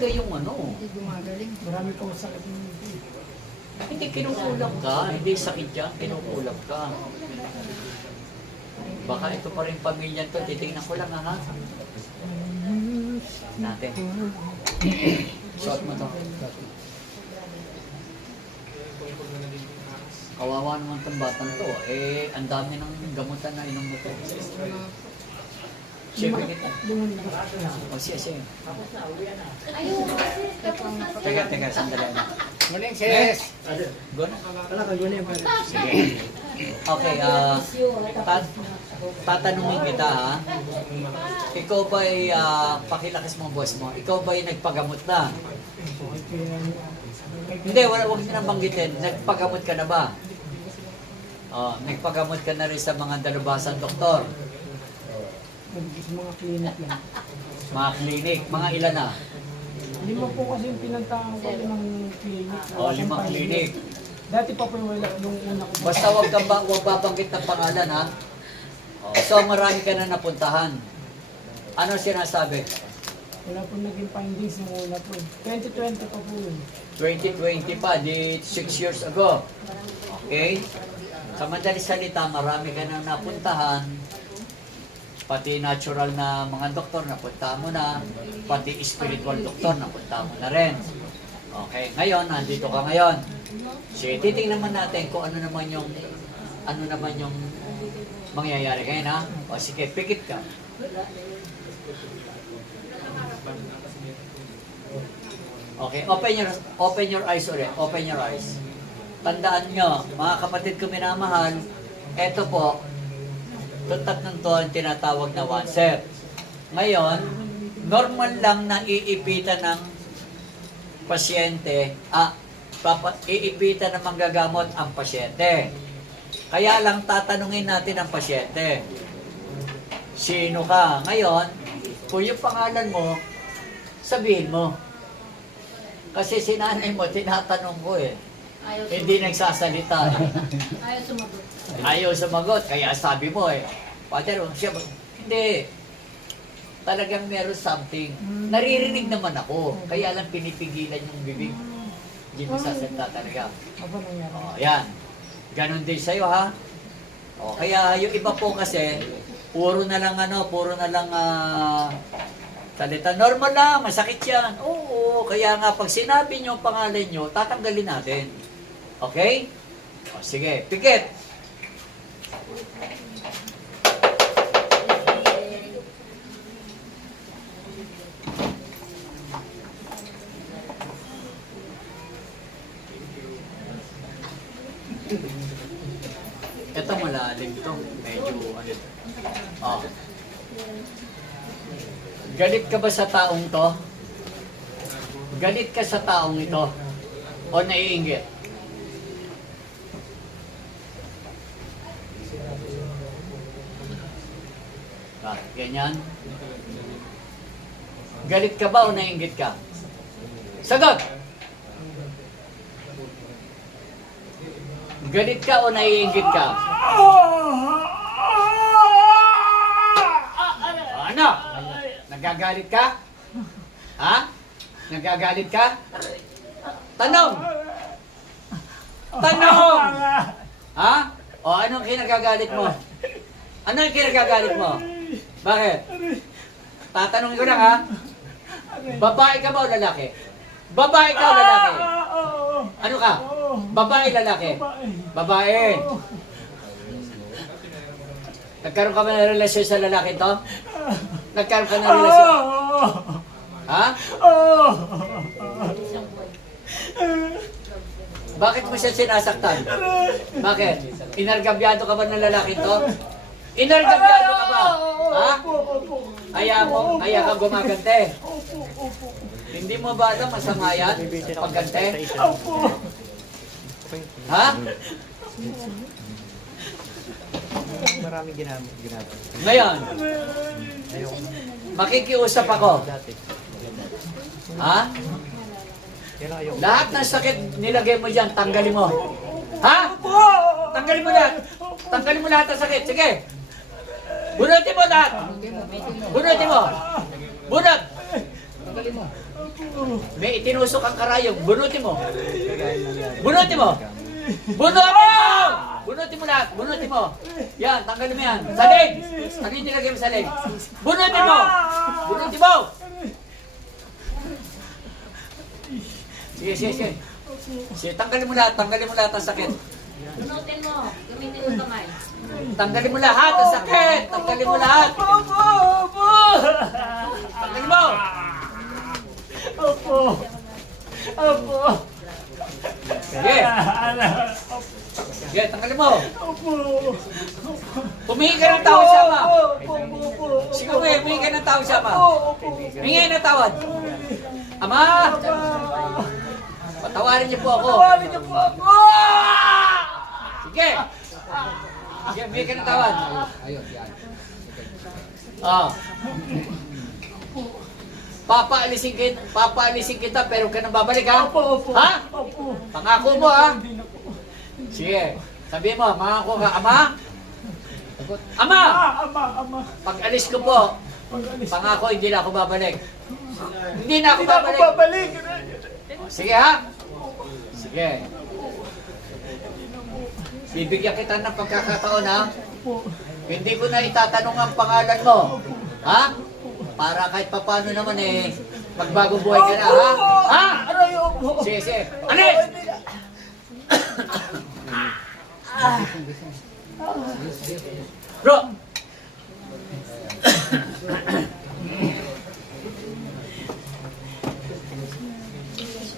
talaga yung ano. Hindi gumagaling. Marami pong sakit ng ngipin. Hindi kinukulam ka, hindi sakit yan, kinukulam ka. Baka ito pa rin pamilya to, titignan ko lang ha. Natin. Shot mo to. Kawawa naman itong batang to. Eh, ang dami ng gamutan na inom mo to. Siyempre kita. O siya, siya. Teka, sandali na. Muling sis! Go na. Wala ka, gulay pa rin. Sige. Okay, tatanungin kita ha. Ikaw ba'y, pakilakas mo boss mo, ikaw ba'y nagpagamot na? Hindi, huwag nyo nang banggitin. Nagpagamot ka na ba? Nagpagamot ka na rin sa mga dalubasan doktor? Sa mga klinik yan. Mga klinik, mga ilan na? 5 po kasi yung pinantahan ko ng klinik. 5 klinik. Dati pa po yung wala nung una ko. Basta huwag babanggit ng pangalan ha. So marami ka na napuntahan. Ano sinasabi? Wala po naging findings nung una po. 2020 pa po yun. 2020 pa, di 6 years ago. Okay? Sa madaling salita, marami ka na napuntahan. Pati natural na mga doktor, napunta mo na. Pati spiritual doktor, napunta mo na rin. Okay, ngayon, nandito ka ngayon. So, titingnan naman natin kung ano naman yung mangyayari ngayon, ha? O sige, pikit ka. Okay, open your eyes ulit. Open your eyes. Tandaan nyo, mga kapatid ko minamahal, eto po, tutat ng to ang tinatawag na one set. Ngayon, normal lang na iipitan ng pasyente, iipitan ng manggagamot ang pasyente. Kaya lang tatanungin natin ang pasyente. Sino ka? Ngayon, kung yung pangalan mo, sabihin mo. Kasi si nanay mo, tinatanong ko eh. Hindi nagsasalita eh. Ayaw sumagot. Ayaw sumagot, kaya sabi mo eh. Father, siya, hindi. Talagang meron something. Naririnig naman ako, kaya lang pinipigilan yung bibig. Hindi magsasalita talaga. Aba nangyari. Yan. Ganon din sa'yo ha. Kaya yung iba po kasi, puro na lang salita. Normal lang, masakit yan. Oo, kaya nga pag sinabi nyo ang pangalan nyo, tatanggalin natin. Okay? Sige, pikit. Ito malalim to. Medyo ano. Galit ka ba sa taong to? Galit ka sa taong ito? O naiinggit? Ganyan? Galit ka ba o naiinggit ka? Sagot! Galit ka o naiinggit ka? Ano? Nagagalit ka? Ha? Nagagalit ka? Tanong! Tanong! Ha? O anong kinagagalit mo? Ano yung kinagagalit mo? Bakit? Tatanungin ko na ha? Babae ka ba o lalaki? Babae ka o lalaki? Ano ka? Babae, lalaki? Babae. Nagkaroon ka ba ng relasyon sa lalaki to? Nagkaroon ka ng relasyon? Ha? Bakit mo siya sinasaktan? Bakit? Inargabyado ka ba ng lalaki to? Inargabyado ka ba? Ha? Kaya ka gumagante? Hindi mo ba alam masama yan? Paggante? Ha? Maraming ginamit. Ngayon, makikiusap ako. Ha? Lahat ng sakit nilagay mo dyan, tanggalin mo. Ha? Tanggalin mo lahat. Tanggalin mo lahat ng sakit. Sige. Bunutin mo lahat. Bunutin mo. Bunot. May itinusok ang karayom. Bunutin mo. Bunutin mo. Bunutin mo! Bunutin mo lahat. Bunutin mo. Yan, tanggalin mo yan. Salig! Ano yung nilagay mo salig? Bunutin mo! Bunutin mo! Sige, sige, sige. Sige, tanggalin mo lahat. Tanggalin mo lahat ang sakit. Bunutin mo. Gamitin mo kamay. Tanggalin mo lahat ang sakit. Tanggalin mo lahat. Tanggalin mo! Opo. Opo. Sige. Sige, tanggalin mo. Opo. Humingi ka ng tawad sa ama. Opo. Opo. Sige, humingi ka ng tawad sa ama. Opo. Humingi ng tawad. Ama! Patawarin niyo po ako. Tawarin niyo po ako. Sige. Sige, humingi ka ng tawad. Ah. Papaalisin kita pero ka nang babalik ha? Opo. Opo. Ha? Opo. Pangako mo ha? Hindi na po. Sige. Sabi mo, mangako ka, ama? Ama! Ama. Pag alis ko po, Pag-alis. pangako hindi na ako babalik. Hindi na ako Hindi na ako babalik. babalik. Sige ha? Sige. Bibigyan kita ng pagkakataon ha? Opo. Hindi ko na itatanong ang pangalan mo. Ha? Para kahit papano naman eh, magbagong buhay ka na ha? Ha? Aray, opo. Sige, sige. Alis! Bro,